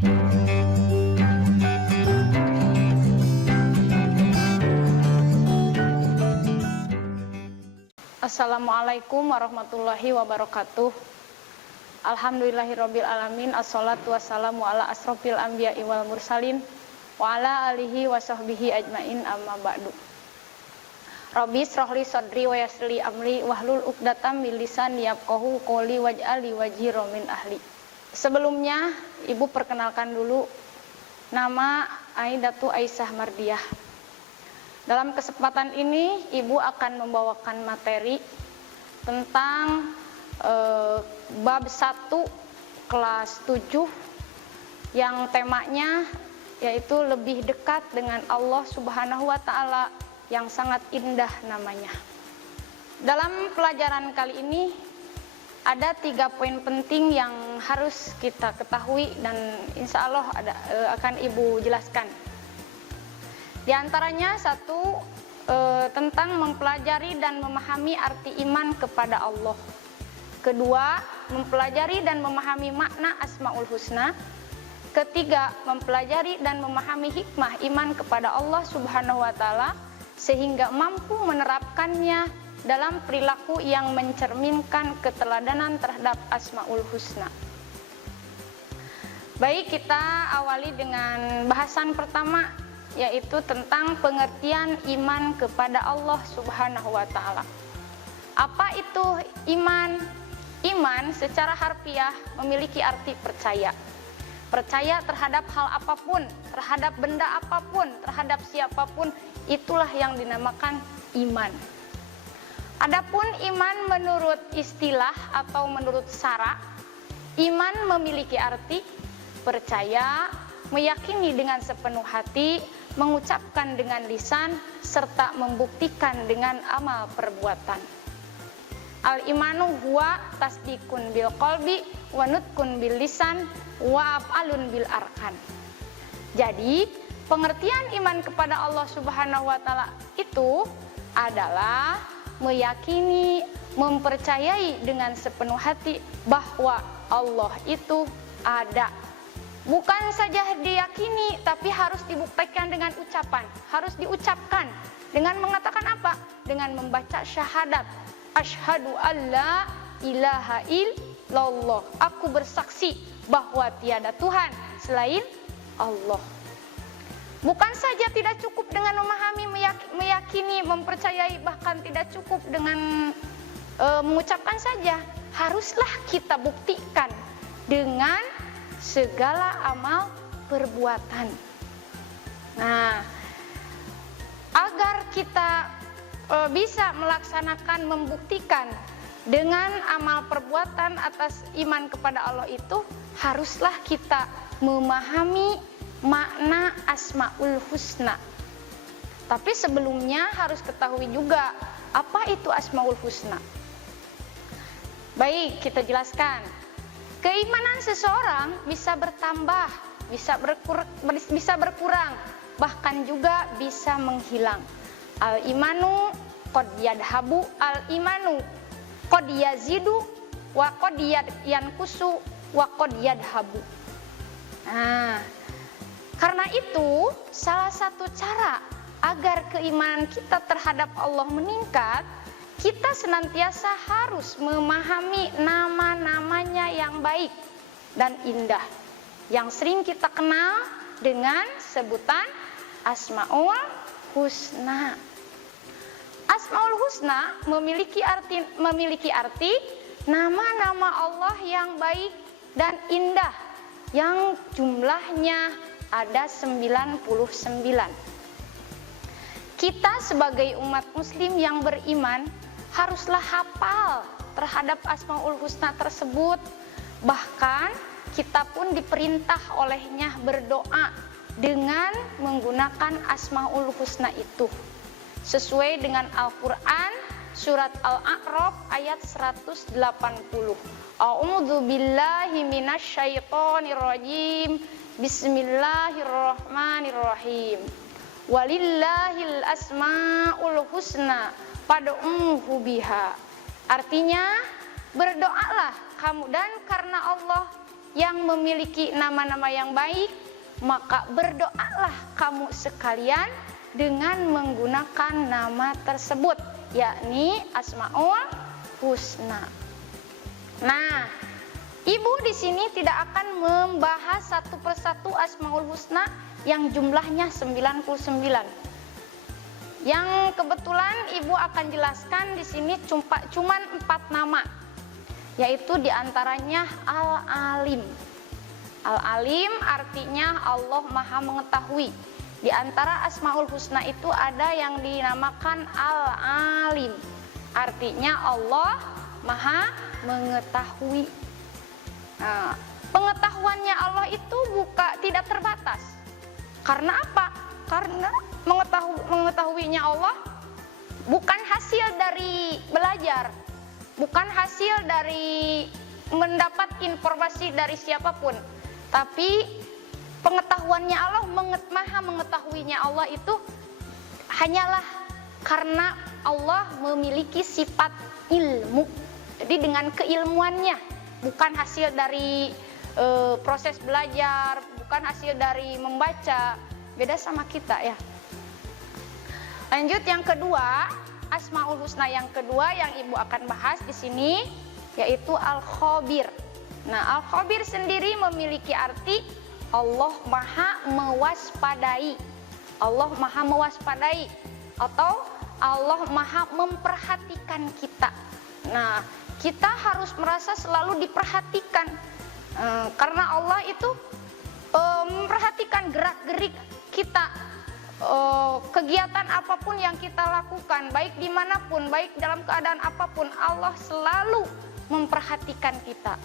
Assalamualaikum warahmatullahi wabarakatuh. Alhamdulillahirabbil alamin, assalatu wassalamu ala asrofil anbiya'i wal mursalin wa ala alihi wa sahbihi ajmain, amma ba'du. Rabbi shrahli sadri wa yassirli amri wahlul 'uqdatam min lisani yafqahu qouli waj'alni waziran min ahli. Sebelumnya Ibu perkenalkan dulu, nama Aidatu Aisyah Mardiah. Dalam kesempatan ini Ibu akan membawakan materi tentang bab 1 kelas 7 yang temanya yaitu lebih dekat dengan Allah Subhanahu wa taala yang sangat indah namanya. Dalam pelajaran kali ini ada 3 poin penting yang harus kita ketahui dan insya Allah akan Ibu jelaskan. Di antaranya 1, tentang mempelajari dan memahami arti iman kepada Allah. 2, mempelajari dan memahami makna Asmaul Husna. 3, mempelajari dan memahami hikmah iman kepada Allah Subhanahu wa taala sehingga mampu menerapkannya dalam perilaku yang mencerminkan keteladanan terhadap Asmaul Husna. Baik, kita awali dengan bahasan pertama, yaitu tentang pengertian iman kepada Allah Subhanahu wa taala. Apa itu iman? Iman secara harfiah memiliki arti percaya. Percaya terhadap hal apapun, terhadap benda apapun, terhadap siapapun, itulah yang dinamakan iman. Adapun iman menurut istilah atau menurut syara, iman memiliki arti percaya, meyakini dengan sepenuh hati, mengucapkan dengan lisan, serta membuktikan dengan amal perbuatan. Al-imanu huwa tasdikun bil qalbi wa nutkun bil lisan wa af'alun bil arkan. Jadi, pengertian iman kepada Allah Subhanahu wa taala itu adalah meyakini, mempercayai dengan sepenuh hati bahwa Allah itu ada. Bukan saja diyakini, tapi harus dibuktikan dengan ucapan. Harus diucapkan dengan mengatakan apa? Dengan membaca syahadat. Asyhadu alla ilaha illallah. Aku bersaksi bahwa tiada Tuhan selain Allah. Bukan saja tidak cukup dengan memahami, meyakini, mempercayai, bahkan tidak cukup dengan mengucapkan saja. Haruslah kita buktikan dengan segala amal perbuatan. Nah, agar kita bisa melaksanakan, membuktikan dengan amal perbuatan atas iman kepada Allah itu, haruslah kita memahami makna Asmaul Husna. Tapi sebelumnya harus ketahui juga apa itu Asmaul Husna. Baik, kita jelaskan. Keimanan seseorang bisa bertambah, bisa berkurang, bahkan juga bisa menghilang. Al-imanu qad yadhabu, al-imanu qad yazidu, wa qad yanqusu, wa qad yadhabu. Nah, karena itu salah satu cara agar keimanan kita terhadap Allah meningkat, kita senantiasa harus memahami nama-namanya yang baik dan indah, yang sering kita kenal dengan sebutan Asmaul Husna. Asmaul Husna memiliki arti nama-nama Allah yang baik dan indah, yang jumlahnya ada 99. Kita sebagai umat muslim yang beriman haruslah hafal terhadap Asmaul Husna tersebut. Bahkan kita pun diperintah olehnya berdoa dengan menggunakan Asmaul Husna itu. Sesuai dengan Al-Quran surat Al-A'raf ayat 180. A'udzu billahi minasyaitonir rajim. Bismillahirrahmanirrahim. Walillahil asmaul husna fad'uhu biha. Artinya, berdoalah kamu, dan karena Allah yang memiliki nama-nama yang baik, maka berdoalah kamu sekalian dengan menggunakan nama tersebut, yakni Asmaul Husna. Nah, Ibu di sini tidak akan membahas satu persatu Asmaul Husna yang jumlahnya 99. Yang kebetulan Ibu akan jelaskan di sini cuman 4 nama, yaitu diantaranya Al-Alim. Al-Alim artinya Allah Maha Mengetahui. Di antara Asmaul Husna itu ada yang dinamakan Al-Alim, artinya Allah Maha Mengetahui. Nah, pengetahuannya Allah itu tidak terbatas. Karena apa? Karena mengetahuinya Allah bukan hasil dari belajar, bukan hasil dari mendapat informasi dari siapapun, tapi pengetahuannya Allah, Maha Mengetahuinya Allah itu hanyalah karena Allah memiliki sifat ilmu. Jadi dengan keilmuannya, bukan hasil dari proses belajar, bukan hasil dari membaca. Beda sama kita ya. Lanjut yang kedua, Asmaul Husna yang kedua yang Ibu akan bahas di sini yaitu Al-Khabir. Nah, Al-Khabir sendiri memiliki arti Allah Maha Mewaspadai. Allah Maha Mewaspadai atau Allah Maha Memperhatikan kita. Nah, kita harus merasa selalu diperhatikan karena Allah itu memperhatikan gerak-gerik kita, kegiatan apapun yang kita lakukan, baik dimanapun, baik dalam keadaan apapun, Allah selalu memperhatikan kita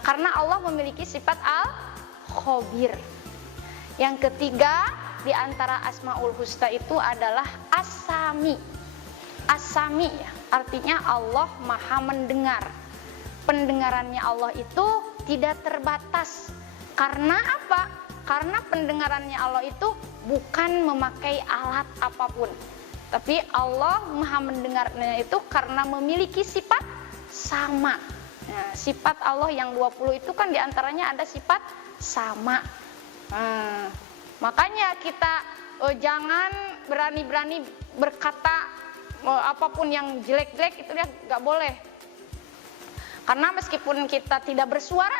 karena Allah memiliki sifat Al-Khabir. Yang ketiga di antara Asmaul Husna itu adalah As-Sami. As-Sami artinya Allah Maha Mendengar. Pendengarannya Allah itu tidak terbatas. Karena apa? Karena pendengarannya Allah itu bukan memakai alat apapun. Tapi Allah Maha Mendengarnya itu karena memiliki sifat sama. Nah, sifat Allah yang 20 itu kan diantaranya ada sifat sama. Makanya kita jangan berani-berani berkata apapun yang jelek-jelek itu dia nggak boleh. Karena meskipun kita tidak bersuara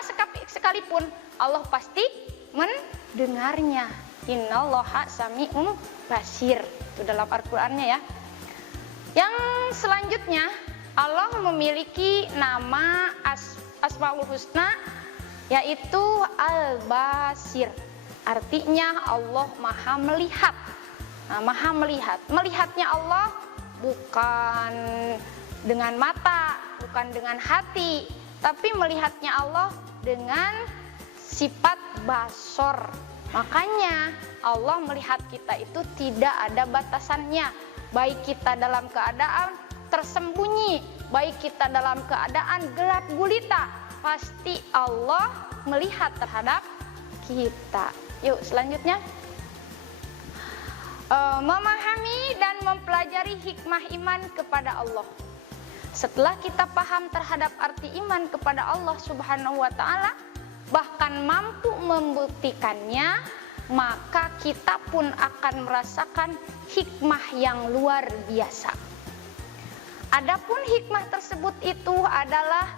sekalipun, Allah pasti mendengarnya. Innallaha sami'un basir. Itu dalam Al-Qur'annya ya. Yang selanjutnya, Allah memiliki nama Asmaul Husna yaitu Al-Basir. Artinya Allah Maha Melihat. Nah, Maha Melihat. Melihatnya Allah bukan dengan mata, bukan dengan hati, tapi melihatnya Allah dengan sifat basor. Makanya Allah melihat kita itu tidak ada batasannya. Baik kita dalam keadaan tersembunyi, baik kita dalam keadaan gelap gulita, pasti Allah melihat terhadap kita. Yuk selanjutnya, memahami dan mempelajari hikmah iman kepada Allah. Setelah kita paham terhadap arti iman kepada Allah Subhanahu wa Ta'ala, bahkan mampu membuktikannya, maka kita pun akan merasakan hikmah yang luar biasa. Adapun hikmah tersebut itu adalah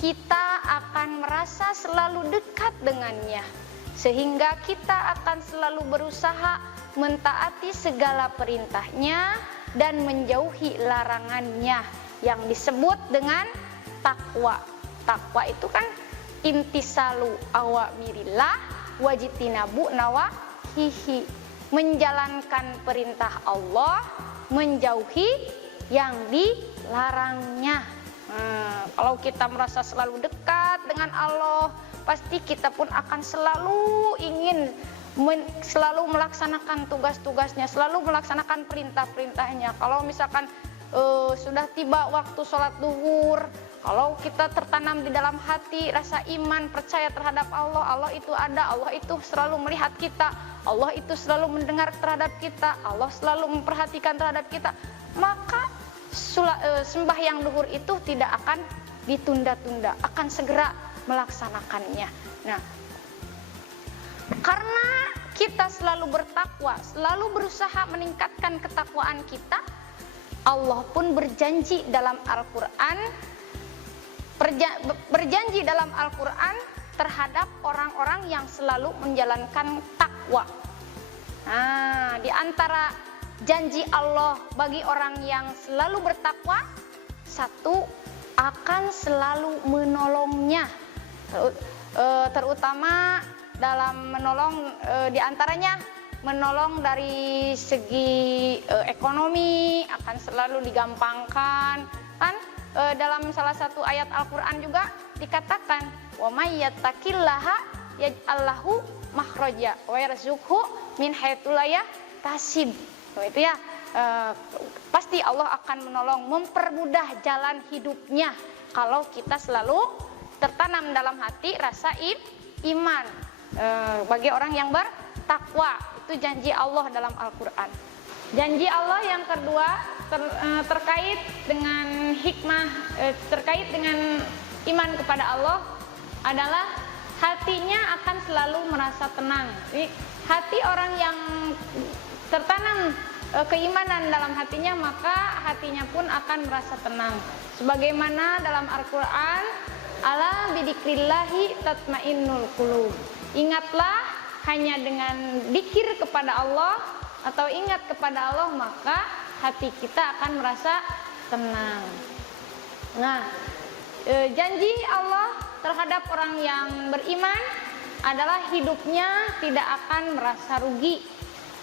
kita akan merasa selalu dekat dengannya, sehingga kita akan selalu berusaha mentaati segala perintahnya dan menjauhi larangannya yang disebut dengan takwa. Takwa itu kan imtisalu awamirillah wajitinabu nawahihi, menjalankan perintah Allah, menjauhi yang dilarangnya. Kalau kita merasa selalu dekat dengan Allah, pasti kita pun akan selalu ingin selalu melaksanakan tugas-tugasnya, selalu melaksanakan perintah-perintahnya. Kalau misalkan sudah tiba waktu sholat duhur, kalau kita tertanam di dalam hati rasa iman, percaya terhadap Allah, Allah itu ada, Allah itu selalu melihat kita, Allah itu selalu mendengar terhadap kita, Allah selalu memperhatikan terhadap kita, maka sembahyang duhur itu tidak akan ditunda-tunda, akan segera melaksanakannya. Nah, karena kita selalu bertakwa, selalu berusaha meningkatkan ketakwaan kita, Allah pun berjanji dalam Al-Quran, terhadap orang-orang yang selalu menjalankan takwa. Nah, di antara janji Allah bagi orang yang selalu bertakwa, satu, akan selalu menolongnya, terutama dalam menolong, di antaranya menolong dari segi ekonomi akan selalu digampangkan kan. Dalam salah satu ayat Al-Quran juga dikatakan, wa may yattaqillaha yaj'al lahu makhraja wa yarzuqhu min haitsu la yahtasib. Itu ya, pasti Allah akan menolong, mempermudah jalan hidupnya kalau kita selalu tertanam dalam hati rasa iman. Bagi orang yang bertakwa, itu janji Allah dalam Al-Quran. Janji Allah yang kedua terkait dengan hikmah, terkait dengan iman kepada Allah adalah hatinya akan selalu merasa tenang. Jadi, hati orang yang tertanam keimanan dalam hatinya, maka hatinya pun akan merasa tenang. Sebagaimana dalam Al-Quran, ala bidzikrillahi tatmainnul qulub. Ingatlah, hanya dengan dzikir kepada Allah atau ingat kepada Allah, maka hati kita akan merasa tenang. Nah, janji Allah terhadap orang yang beriman adalah hidupnya tidak akan merasa rugi.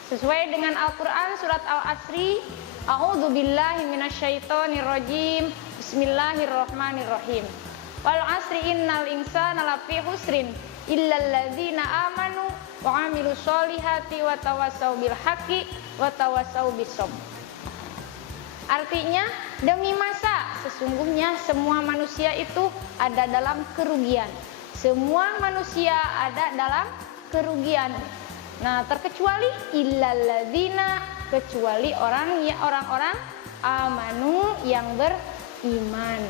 Sesuai dengan Al-Quran surat Al-Asri, a'udzubillahi minasyaitonirrajim, bismillahirrahmanirrahim. Wal asri innal insana lafi husrin illal ladzina amanu wa amilus solihati wa tawassau bil haqqi wa tawassau bis sabr. Artinya, demi masa sesungguhnya semua manusia itu ada dalam kerugian. Semua manusia ada dalam kerugian. Nah, terkecuali illal ladzina, kecuali orang-orang amanu yang beriman.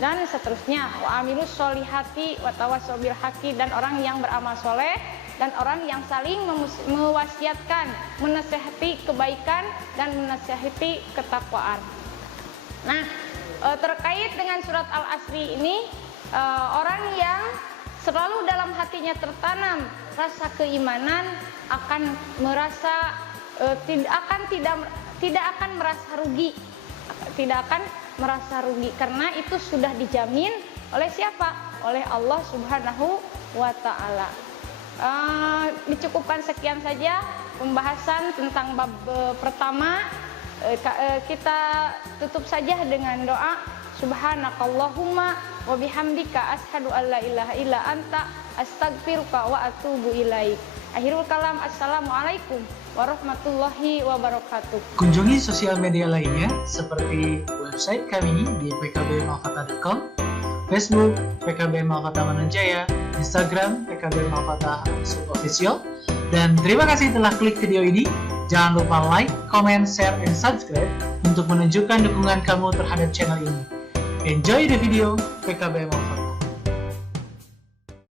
Dan seterusnya, wa amilus solihati wa tawassau bil haqqi, dan orang yang beramal soleh dan orang yang saling mewasiatkan, menasihati kebaikan dan menasihati ketakwaan. Nah, terkait dengan surat Al-Asri ini, orang yang selalu dalam hatinya tertanam rasa keimanan akan merasa tidak akan merasa rugi, karena itu sudah dijamin oleh siapa? Oleh Allah Subhanahu wa Ta'ala. Dicukupkan sekian saja pembahasan tentang bab pertama. Kita tutup saja dengan doa, subhanakallahumma wa bihamdika asyhadu an la ilaha illa anta astaghfiruka wa atubu ilaik. Akhirul kalam, assalamualaikum warahmatullahi wabarakatuh. Kunjungi sosial media lainnya seperti website kami di pkbmalfata.com, Facebook PKB Malfata Mananjaya, Instagram PKB Malfata _official. Dan terima kasih telah klik video ini. Jangan lupa like, comment, share, and subscribe untuk menunjukkan dukungan kamu terhadap channel ini. Enjoy the video, PKB Malfata.